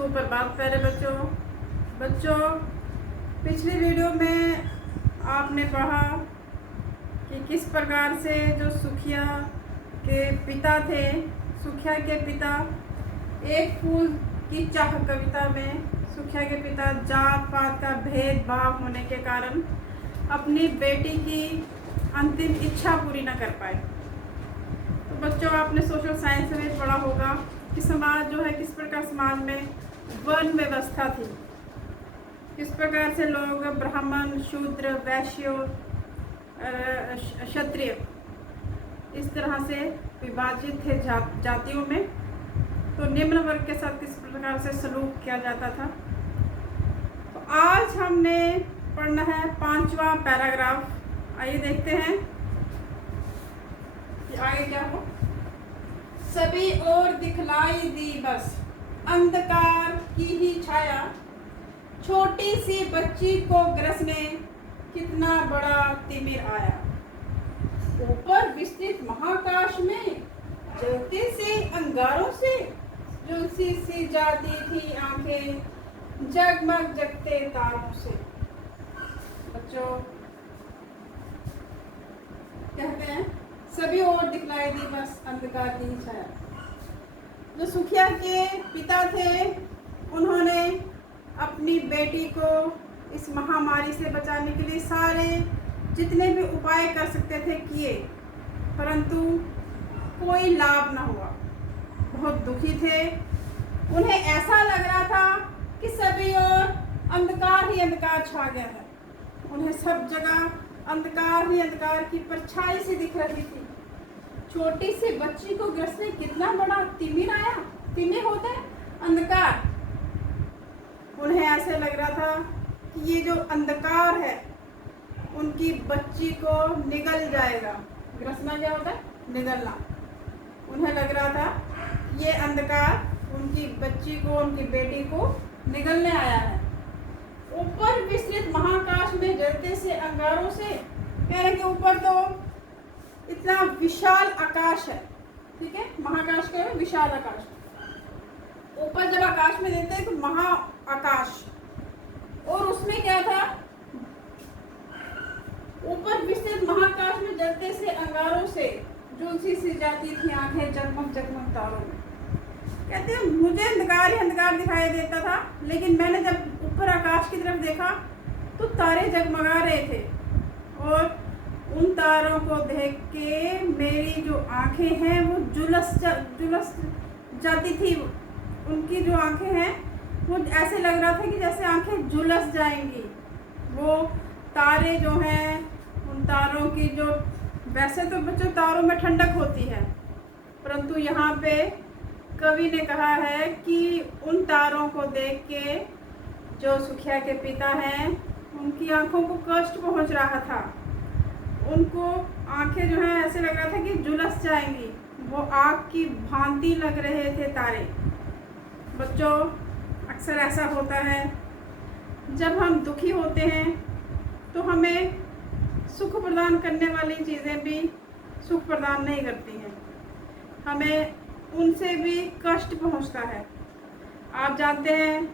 सुप्रभात प्यारे बच्चों। पिछली वीडियो में आपने पढ़ा कि किस प्रकार से जो सुखिया के पिता थे, सुखिया के पिता एक फूल की चाह कविता में सुखिया के पिता जात पात का भेदभाव होने के कारण अपनी बेटी की अंतिम इच्छा पूरी न कर पाए। तो बच्चों, आपने सोशल साइंस में पढ़ा होगा कि समाज जो है किस प्रकार समाज में वर्ण व्यवस्था थी, किस प्रकार से लोग ब्राह्मण, शूद्र, वैश्य, क्षत्रिय इस तरह से विभाजित थे जातियों में। तो निम्न वर्ग के साथ किस प्रकार से सलूक किया जाता था। तो आज हमने पढ़ना है 5वां पैराग्राफ। आइए देखते हैं कि आगे क्या हो। सभी ओर दिखलाई दी बस अंधकार की ही छाया, छोटी सी बच्ची को ग्रसने कितना बड़ा तिमिर आया। ऊपर विस्तृत महाकाश में जलते से अंगारों से झुलसी सी जाती थी आंखें, जगमग जगते तारों से। बच्चों कहते हैं सभी ओर दिखलाई दी बस अंधकार की ही छाया। जो सुखिया के पिता थे, उन्होंने अपनी बेटी को इस महामारी से बचाने के लिए सारे जितने भी उपाय कर सकते थे किए, परंतु कोई लाभ न हुआ। बहुत दुखी थे। उन्हें ऐसा लग रहा था कि सभी ओर अंधकार ही अंधकार छा गया है। उन्हें सब जगह अंधकार ही अंधकार की परछाई सी दिख रही थी। छोटी सी बच्ची को ग्रसने कितना बड़ा तिमिर आया। तिमिर होता है अंधकार। उन्हें ऐसे लग रहा था कि ये जो अंधकार है उनकी बच्ची को निगल जाएगा। ग्रसना क्या होता है? निगलना। उन्हें लग रहा था ये अंधकार उनकी बच्ची को, उनकी बेटी को निगलने आया है। ऊपर विस्तृत महाकाश में जलते से अंगारों से, कह रहे कि ऊपर तो इतना विशाल आकाश है, ठीक है, महाकाश का है विशाल आकाश। ऊपर जब आकाश में देखते हैं तो महा आकाश, और उसमें क्या था, ऊपर विस्तृत महाकाश में जलते से अंगारों से झुलसी सी जाती थी आंखें, जगमग जगमग तारों में। कहते हैं मुझे अंधकार ही अंधकार दिखाई देता था, लेकिन मैंने जब ऊपर आकाश की तरफ देखा तो तारे जगमगा रहे थे, और उन तारों को देख के मेरी जो आंखें हैं वो झुलस जाती थी। उनकी जो आंखें हैं वो ऐसे लग रहा था कि जैसे आंखें झुलस जाएंगी। वो तारे जो हैं, उन तारों की जो, वैसे तो बच्चों तारों में ठंडक होती है, परंतु यहाँ पे कवि ने कहा है कि उन तारों को देख के जो सुखिया के पिता हैं उनकी आंखों को कष्ट पहुँच रहा था। उनको आंखें जो है ऐसे लग रहा था कि झुलस जाएंगी। वो आग की भांति लग रहे थे तारे। बच्चों, अक्सर ऐसा होता है जब हम दुखी होते हैं तो हमें सुख प्रदान करने वाली चीज़ें भी सुख प्रदान नहीं करती हैं, हमें उनसे भी कष्ट पहुंचता है। आप जानते हैं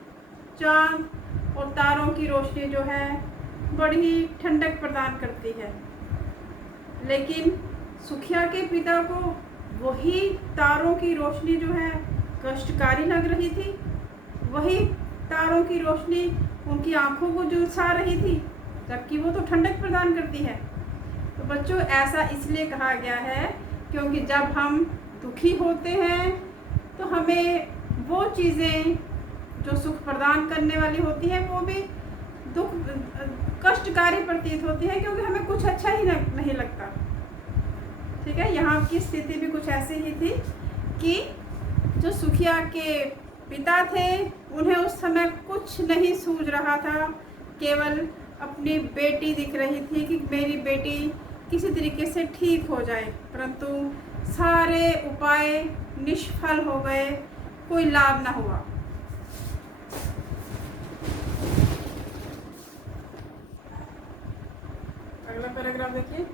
चाँद और तारों की रोशनी जो है बड़ी ही ठंडक प्रदान करती है, लेकिन सुखिया के पिता को वही तारों की रोशनी जो है कष्टकारी लग रही थी। वही तारों की रोशनी उनकी आंखों को झुलसा रही थी, जबकि वो तो ठंडक प्रदान करती है। तो बच्चों, ऐसा इसलिए कहा गया है क्योंकि जब हम दुखी होते हैं तो हमें वो चीज़ें जो सुख प्रदान करने वाली होती हैं वो भी दुख कष्टकारी प्रतीत होती है, क्योंकि हमें कुछ अच्छा ही नहीं लगता। ठीक है, यहाँ की स्थिति भी कुछ ऐसी ही थी कि जो सुखिया के पिता थे उन्हें उस समय कुछ नहीं सूझ रहा था, केवल अपनी बेटी दिख रही थी कि मेरी बेटी किसी तरीके से ठीक हो जाए, परंतु सारे उपाय निष्फल हो गए, कोई लाभ ना हुआ। अगला पैराग्राफ देखिए।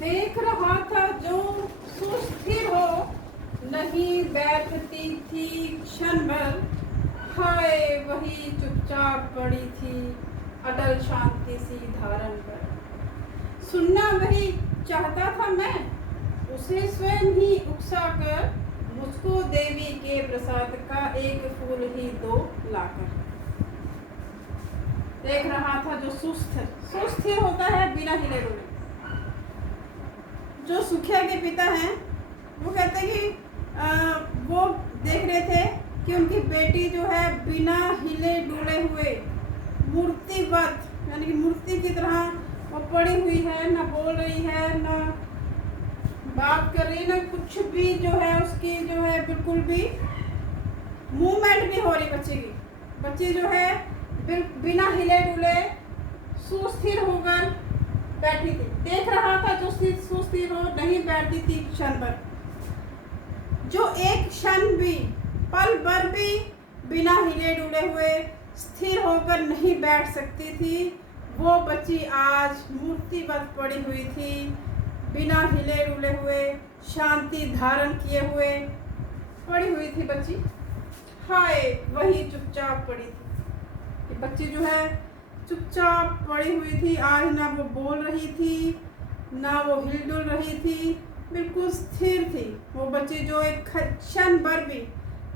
देख रहा था जो सुस्थिर हो नहीं बैठती थी क्षण भर, हाय वही चुपचाप पड़ी थी अटल शांति सी धारण कर। सुनना वही चाहता था मैं, उसे स्वयं ही उकसा कर, मुझको देवी के प्रसाद का एक फूल ही दो लाकर। देख रहा था जो सुस्थ होता है बिना हिले डुले। जो सुखिया के पिता हैं वो कहते हैं कि वो देख रहे थे कि उनकी बेटी जो है बिना हिले डुले हुए मूर्तिवत, यानी कि मूर्ति की तरह वो पड़ी हुई है, ना बोल रही है, ना बात कर रही, ना कुछ भी जो है उसकी जो है बिल्कुल भी मूवमेंट नहीं हो रही बच्चे की। बच्ची जो है बिना हिले डुले सुस्थिर होकर बैठी थी। देख रहा था जो सुस्थिर हो, नहीं बैठती थी क्षण भर, जो एक क्षण भी पल भर भी बिना हिले डुले हुए स्थिर होकर नहीं बैठ सकती थी, वो बच्ची आज मूर्तिवत पड़ी हुई थी, बिना हिले डुले हुए, शांति धारण किए हुए पड़ी हुई थी बच्ची। हाय वही चुपचाप पड़ी थी। ये बच्ची जो है चुपचाप पड़ी हुई थी आज, ना वो बोल रही थी, ना वो हिलडुल रही थी, बिल्कुल स्थिर थी वो बच्ची, जो एक क्षण भर भी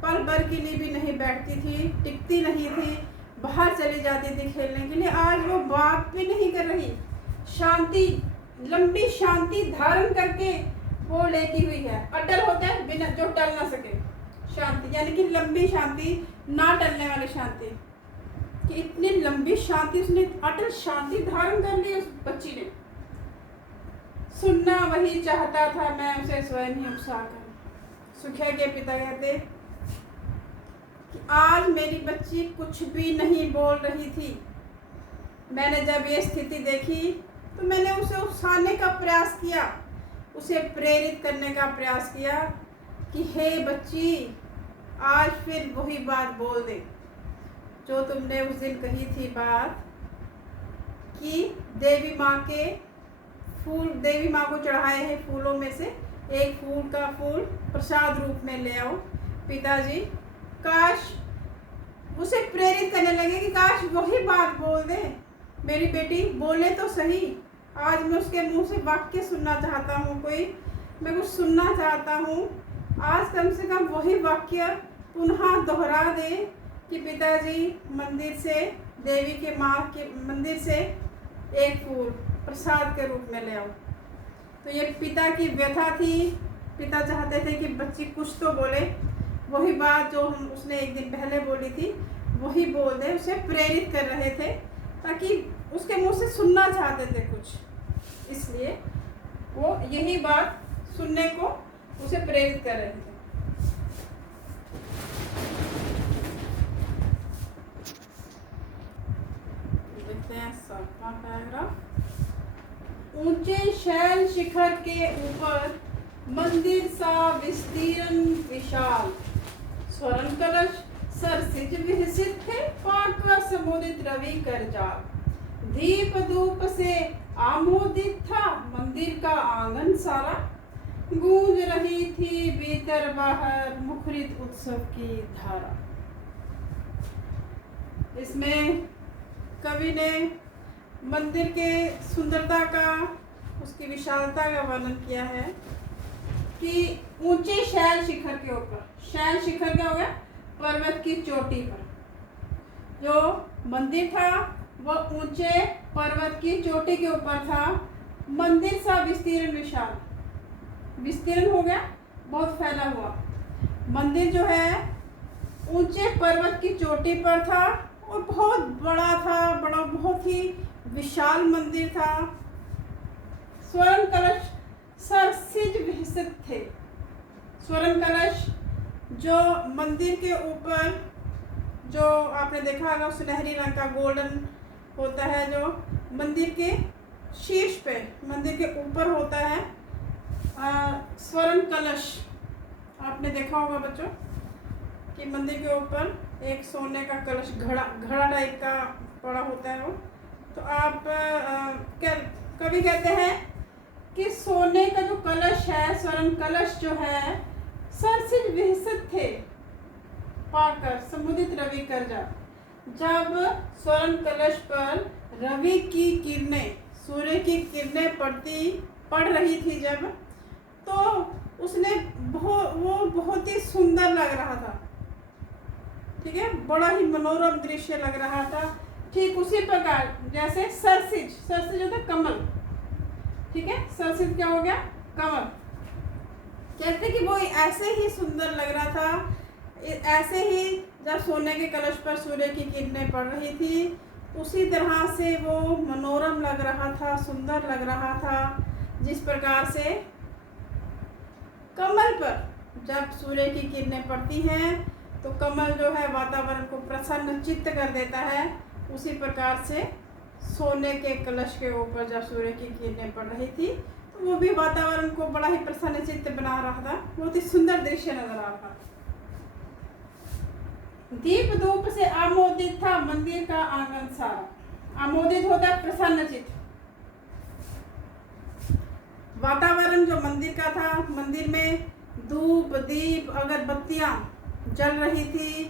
पल भर के लिए भी नहीं बैठती थी, टिकती नहीं थी, बाहर चली जाती थी खेलने के लिए। आज वो बात भी नहीं कर रही, शांति, लंबी शांति धारण करके वो लेटी हुई है। अटल होता है बिना, जो टल ना सके, शांति यानी कि लंबी शांति, ना टलने वाली शांति, कि इतनी लंबी शांति उसने, अटल शांति धारण कर ली उस बच्ची ने। सुनना वही चाहता था मैं, उसे स्वयं ही उकसा कर। सुखिया के पिता कहते कि आज मेरी बच्ची कुछ भी नहीं बोल रही थी। मैंने जब ये स्थिति देखी तो मैंने उसे उकसाने का प्रयास किया, उसे प्रेरित करने का प्रयास किया कि हे बच्ची, आज फिर वही बात बोल दे जो तुमने उस दिन कही थी बात, कि देवी माँ के फूल, देवी माँ को चढ़ाए हैं फूलों में से एक फूल का फूल प्रसाद रूप में ले आओ। पिताजी काश उसे प्रेरित करने लगे कि काश वही बात बोल दे, मेरी बेटी बोले तो सही। आज मैं उसके मुंह से वाक्य सुनना चाहता हूँ, कोई मैं कुछ सुनना चाहता हूँ। आज कम से कम वही वाक्य पुनः दोहरा दे कि पिताजी मंदिर से, देवी के माँ के मंदिर से एक फूल प्रसाद के रूप में ले आओ। तो ये पिता की व्यथा थी, पिता चाहते थे कि बच्ची कुछ तो बोले, वही बात जो उसने एक दिन पहले बोली थी वही बोल दे, उसे प्रेरित कर रहे थे ताकि उसके मुंह से सुनना चाहते थे कुछ, इसलिए वो यही बात सुनने को उसे प्रेरित कर रहे थे। देखते हैं 7वां पैराग्राफ। ऊंचे शैल शिखर के ऊपर मंदिर सा विस्तीर्ण विशाल, स्वर्ण कलश सरसिज विहसित थे, पाकर समुदित रवि कर जाल। दीप धूप से आमोदित था मंदिर का आंगन सारा, गूंज रही थी भीतर बाहर मुखरित उत्सव की धारा। इसमें कवि ने मंदिर के सुंदरता का, उसकी विशालता का वर्णन किया है कि ऊंचे शैल शिखर के ऊपर, शैल शिखर क्या हो गया, पर्वत की चोटी पर जो मंदिर था वह ऊंचे पर्वत की चोटी के ऊपर था। मंदिर सा विस्तीर्ण विशाल, विस्तीर्ण हो गया बहुत फैला हुआ। मंदिर जो है ऊंचे पर्वत की चोटी पर था और बहुत बड़ा था, बड़ा बहुत ही विशाल मंदिर था। स्वर्ण कलश सरसिज विहसित थे। स्वर्ण कलश जो मंदिर के ऊपर, जो आपने देखा होगा सुनहरी रंग का गोल्डन होता है, जो मंदिर के शीर्ष पे, मंदिर के ऊपर होता है स्वर्ण कलश। आपने देखा होगा बच्चों कि मंदिर के ऊपर एक सोने का कलश, घड़ा टाइप का पड़ा होता है वो। तो आप कभी कहते हैं कि सोने का जो कलश है, स्वर्ण कलश जो है, सरसिज विहसित थे, पाकर समुदित रवि कर जा। जब स्वर्ण कलश पर रवि की किरणें, सूर्य की किरणें पड़ रही थी जब, तो उसने वो बहुत ही सुंदर लग रहा था। ठीक है, बड़ा ही मनोरम दृश्य लग रहा था। ठीक उसी प्रकार जैसे सरसिज होता कमल। ठीक है, सरसिज क्या हो गया? कमल। कहते कि वो ऐसे ही सुंदर लग रहा था, ऐसे ही जब सोने के कलश पर सूर्य की किरणें पड़ रही थी, उसी तरह से वो मनोरम लग रहा था, सुंदर लग रहा था। जिस प्रकार से कमल पर जब सूर्य की किरणें पड़ती हैं तो कमल जो है वातावरण को प्रसन्न चित्त कर देता है, उसी प्रकार से सोने के कलश के ऊपर जब सूर्य की किरणें पड़ रही थी तो वो भी वातावरण को बड़ा ही प्रसन्न चित्त बना रहा था। बहुत ही सुंदर दृश्य नजर आ रहा था। दीप धूप से आमोदित था मंदिर का आंगन सारा। आमोदित होता है प्रसन्न चित्त। वातावरण जो मंदिर का था, मंदिर में धूप दीप अगरबत्तियां जल रही थी।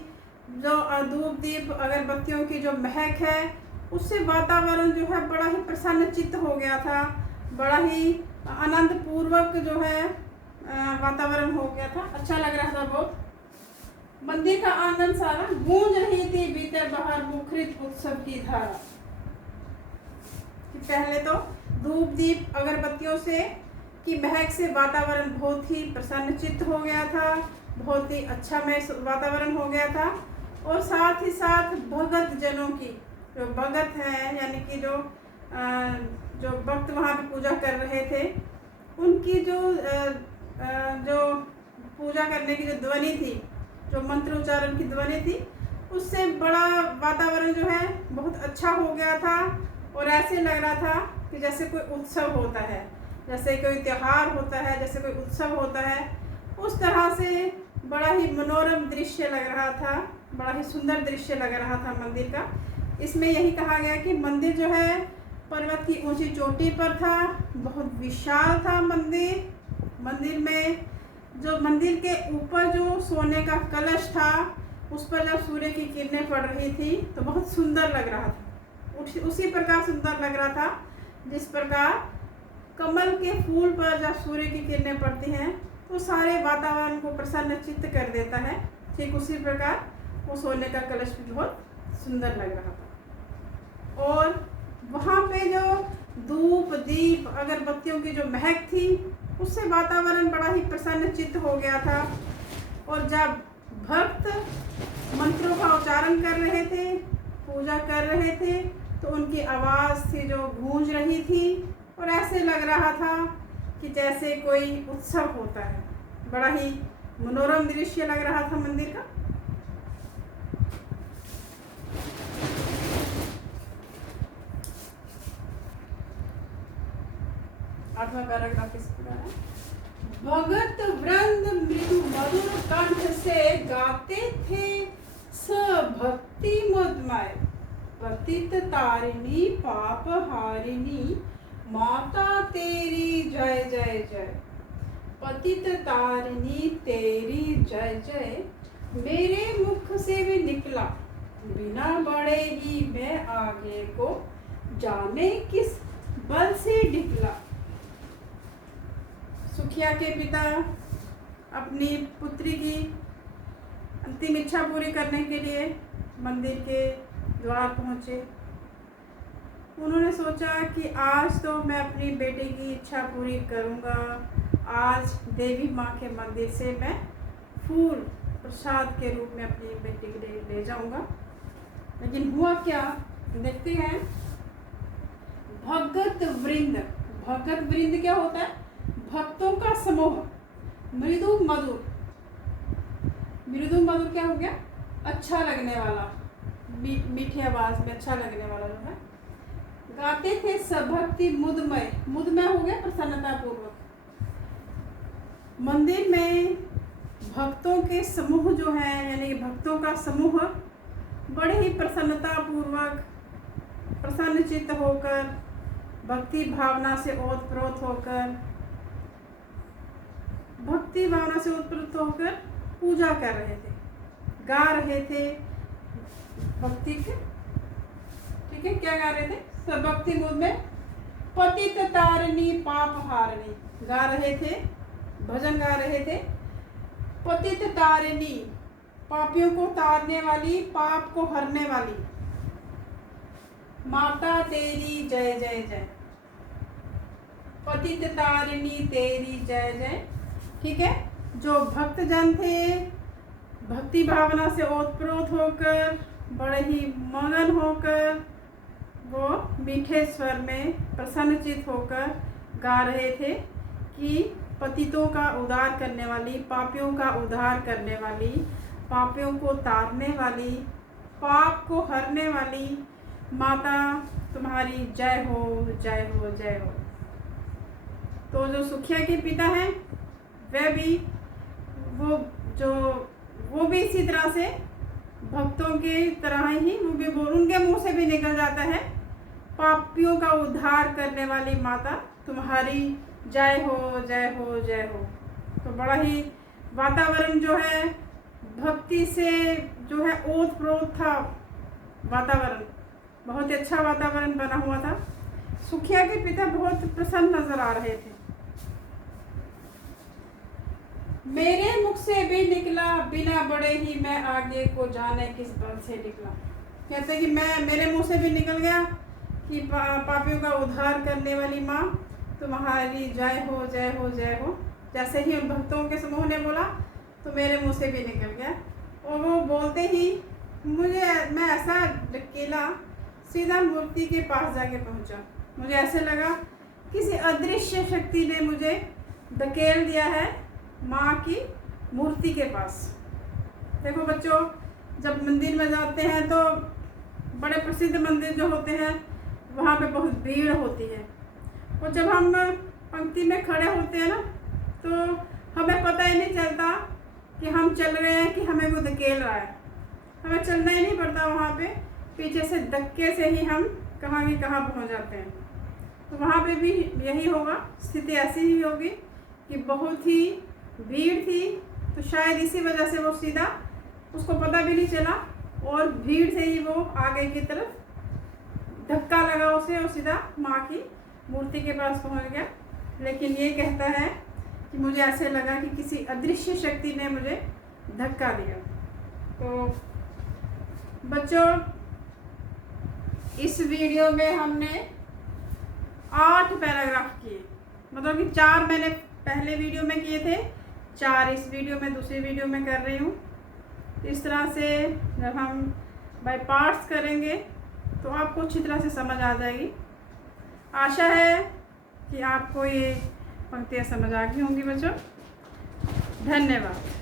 जो धूप दीप अगरबत्तियों की जो महक है, उससे वातावरण जो है बड़ा ही प्रसन्न चित्त हो गया था। बड़ा ही आनंद पूर्वक जो है वातावरण हो गया था, अच्छा लग रहा था बहुत। मंदिर का आंगन सारा गूंज रही थी भीतर बाहर मुखरित उत्सव की धारा। पहले तो धूप दीप अगरबत्तियों से की महक से वातावरण बहुत ही प्रसन्न चित्त हो गया था, बहुत ही अच्छा वातावरण हो गया था। और साथ ही साथ भगत जनों की, जो भगत हैं यानी कि जो भक्त वहाँ पे पूजा कर रहे थे, उनकी जो पूजा करने की जो ध्वनि थी, जो मंत्र उच्चारण की ध्वनि थी, उससे बड़ा वातावरण जो है बहुत अच्छा हो गया था। और ऐसे लग रहा था कि जैसे कोई उत्सव होता है, जैसे कोई त्योहार होता है, जैसे कोई उत्सव होता है, उस तरह से बड़ा ही मनोरम दृश्य लग रहा था, बड़ा ही सुंदर दृश्य लग रहा था मंदिर का। इसमें यही कहा गया कि मंदिर जो है पर्वत की ऊंची चोटी पर था, बहुत विशाल था मंदिर। मंदिर में जो मंदिर के ऊपर जो सोने का कलश था, उस पर जब सूर्य की किरणें पड़ रही थी तो बहुत सुंदर लग रहा था। उसी प्रकार सुंदर लग रहा था जिस प्रकार कमल के फूल पर जब सूर्य की किरणें पड़ती हैं तो सारे वातावरण को प्रसन्न चित्त कर देता है। ठीक उसी प्रकार वो सोने का कलश भी बहुत सुंदर लग रहा था। और वहाँ पे जो धूप दीप अगरबत्तियों की जो महक थी, उससे वातावरण बड़ा ही प्रसन्न चित्त हो गया था। और जब भक्त मंत्रों का उच्चारण कर रहे थे, पूजा कर रहे थे, तो उनकी आवाज़ थी जो गूंज रही थी और ऐसे लग रहा था कि जैसे कोई उत्सव होता है। बड़ा ही मनोरम दृश्य लग रहा था मंदिर का। आठवां पैराग्राफ इस प्रकार है। भगत वृंद मृदु मधुर कंठ से गाते थे भक्ति मधुमय, पतित तारिणी पाप हारिणी माता तेरी जय जय जय। पतित तारिणी तेरी जय जय मेरे मुख से भी निकला, बिना बड़े ही मैं आगे को जाने किस बल से निकला। सुखिया के पिता अपनी पुत्री की अंतिम इच्छा पूरी करने के लिए मंदिर के द्वार पहुंचे। उन्होंने सोचा कि आज तो मैं अपनी बेटे की इच्छा पूरी करूंगा। आज देवी माँ के मंदिर से मैं फूल प्रसाद के रूप में अपनी बेटी के लिए ले जाऊंगा। लेकिन हुआ क्या, देखते हैं। भगत वृंद, भगत वृंद क्या होता है? भक्तों का समूह। मृदु मधुर, मृदु मधुर क्या हो गया? अच्छा लगने वाला, मीठी आवाज में अच्छा लगने वाला जो है। गाते थे सभक्ति मुदमय, मुदमय हो गया प्रसन्नता पूर्वक। मंदिर में भक्तों के समूह जो है, यानी कि भक्तों का समूह बड़े ही प्रसन्नता पूर्वक प्रसन्न चित्त होकर, भक्ति भावना से ओतप्रोत होकर, भक्ति भावना से उत्प्रेरित होकर पूजा कर रहे थे, गा रहे थे भक्ति के, ठीक है, क्या गा रहे थे, सब भक्ति मूड में, पतित तारिणी पाप हारिणी, गा रहे थे, भजन गा रहे थे। पतित तारिणी, पापियों को तारने वाली, पाप को हरने वाली, माता तेरी जय जय जय, पतित तारिणी तेरी जय जय, ठीक है। जो भक्त जन थे भक्ति भावना से ओतप्रोत होकर, बड़े ही मगन होकर, वो मीठे स्वर में प्रसन्नचित होकर गा रहे थे कि पतितों का उद्धार करने वाली, पापियों का उद्धार करने वाली, पापियों को तारने वाली, पाप को हरने वाली माता तुम्हारी जय हो जय हो जय हो। तो जो सुखिया के पिता हैं वह भी वो भी इसी तरह से भक्तों के तरह ही वो भी उनके मुंह से भी निकल जाता है, पापियों का उद्धार करने वाली माता तुम्हारी जय हो जय हो जय हो। तो बड़ा ही वातावरण जो है भक्ति से जो है ओतप्रोत था, वातावरण बहुत ही अच्छा वातावरण बना हुआ था। सुखिया के पिता बहुत प्रसन्न नजर आ रहे थे। मेरे मुख से भी निकला बिना बड़े ही, मैं आगे को जाने किस बल से निकला। कहते कि मेरे मुंह से भी निकल गया कि पापियों का उद्धार करने वाली माँ तुम्हारी जय हो जय हो जय हो। जैसे ही उन भक्तों के समूह ने बोला तो मेरे मुंह से भी निकल गया, और वो बोलते ही मैं ऐसा अकेला सीधा मूर्ति के पास जाके पहुंचा। मुझे ऐसे लगा किसी अदृश्य शक्ति ने मुझे धकेल दिया है माँ की मूर्ति के पास। देखो बच्चों, जब मंदिर में जाते हैं तो बड़े प्रसिद्ध मंदिर जो होते हैं वहाँ पे बहुत भीड़ होती है, और जब हम पंक्ति में खड़े होते हैं ना तो हमें पता ही नहीं चलता कि हम चल रहे हैं कि हमें वो धकेल रहा है। हमें चलना ही नहीं पड़ता, वहाँ पे पीछे से धक्के से ही हम कहाँ की कहाँ पहुँच जाते हैं। तो वहाँ पे भी यही होगा, स्थिति ऐसी ही होगी कि बहुत ही भीड़ थी, तो शायद इसी वजह से वो सीधा, उसको पता भी नहीं चला और भीड़ से ही वो आगे की तरफ धक्का लगा उसे और सीधा माँ की मूर्ति के पास पहुँच गया। लेकिन ये कहता है कि मुझे ऐसे लगा कि किसी अदृश्य शक्ति ने मुझे धक्का दिया। तो बच्चों, इस वीडियो में हमने 8 पैराग्राफ किए, मतलब कि 4 मैंने पहले वीडियो में किए थे, 4 इस वीडियो में दूसरी वीडियो में कर रही हूँ। इस तरह से जब हम बाय पार्ट्स करेंगे तो आपको अच्छी तरह से समझ आ जाएगी। आशा है कि आपको ये पंक्तियाँ समझ आ गई होंगी बच्चों। धन्यवाद।